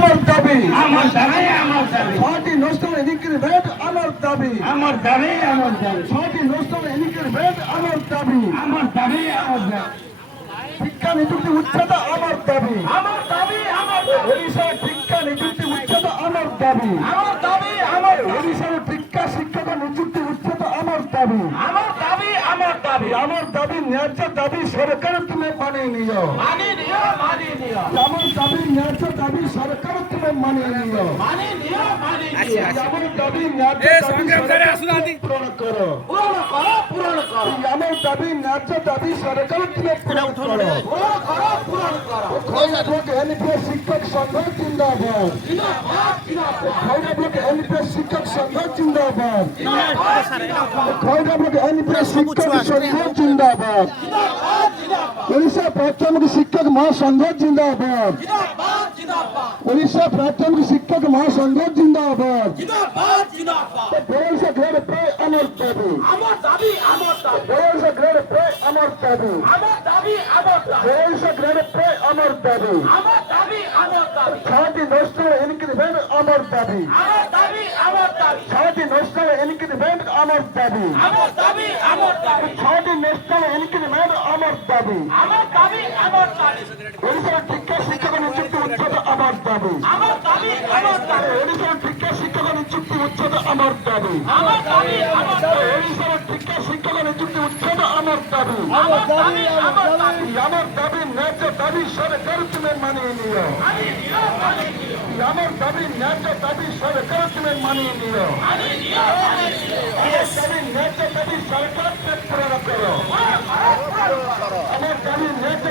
আমার দাবি আমার দাবি আমার দাবি ছয়টি ন্যাশনাল ইনক্রিমেন্ট আমার দাবি আমার দাবি আমার দাবি ছয়টি ন্যাশনাল ইনক্রিমেন্ট আমার দাবি আমার দাবি আমার দাবি শিক্ষা নিযুক্তি উচ্ছেদ আমার দাবি আমার দাবি আমার দাবি ওড়িশার শিক্ষা নিযুক্তি উচ্ছেদ আমার দাবি আমার দাবি আমার ওড়িশার শিক্ষা শিক্ষক নিযুক্তি উচ্ছেদ আমার দাবি আমার দাবি আমার দাবি আমার দাবি ন্যায্য দাবি সরকার তুমি মানিয়ে নিও মানিয়ে নিও মানিয়ে নিও আমার দাবি ন্যায্য দাবি সরকার তুমি মানিয়ে নিও মানিয়ে নিও মানিয়ে নিও আমার দাবি ন্যায্য দাবি সরকার পূরণ করো পূরণ করো পূরণ করো আমার দাবি ন্যায্য দাবি সরকার তুমি পূরণ করো পূরণ করো পূরণ করো খৈরাপুর এনপিএস শিক্ষক সংঘ জিন্দাবাদ জিন্দাবাদ জিন্দাবাদ খৈরাপুর এনপিএস শিক্ষক সংঘ জিন্দাবাদ জিন্দাবাদ জিন্দাবাদ খৈরাপুর এনপিএস শিক্ষক সংঘ জিন্দাবাদ জিন্দাবাদ জিন্দাবাদ ওড়িশা প্রাথমিক শিক্ষক মহাসংঘ জিন্দাবাদ জিন্দাবাদ জিন্দাবাদ ওড়িশা প্রাথমিক শিক্ষক মহাসংঘ জিন্দাবাদ জিন্দাবাদ জিন্দাবাদ ওড়িশা গ্রেড পে আমার দাবি আমার দাবি আমার দাবি ওড়িশা গ্রেড পে আমার দাবি আমার দাবি আমার দাবি ওড়িশা গ্রেড পে আমার দাবি আমার দাবি আমার দাবি ছয়টি ন্যাশনাল ইনক্রিমেন্ট আমার দাবি আমার দাবি আমার দাবি ছয়টি ন্যাশনাল ইনক্রিমেন্ট আমার দাবি আমার দাবি আমার দাবি ছয়টি ন্যাশনাল ইনক্রিমেন্ট আমার দাবি আমার দাবি আমার দাবি ওড়িশার শিক্ষা শিক্ষক নিযুক্তি উচ্ছেদ আমার দাবি আমার দাবি আমার দাবি ওড়িশার শিক্ষা শিক্ষক নিযুক্তি উচ্ছেদ আমার দাবি আমার দাবি আমার দাবি ওড়িশার শিক্ষা শিক্ষক নিযুক্তি উচ্ছেদ আমার দাবি আমার দাবি আমার দাবি আমার দাবি ন্যায্য দাবি সরকার তুমি মানিয়ে নিও মানিয়ে নিও মানিয়ে নিও আমার দাবি ন্যায্য দাবি সরকার তুমি মানিয়ে নিও মানিয়ে নিও মানিয়ে নিও আমার দাবি ন্যায্য দাবি সরকার পূরণ করো পূরণ করো পূরণ করো আমার দাবি ন্যায্য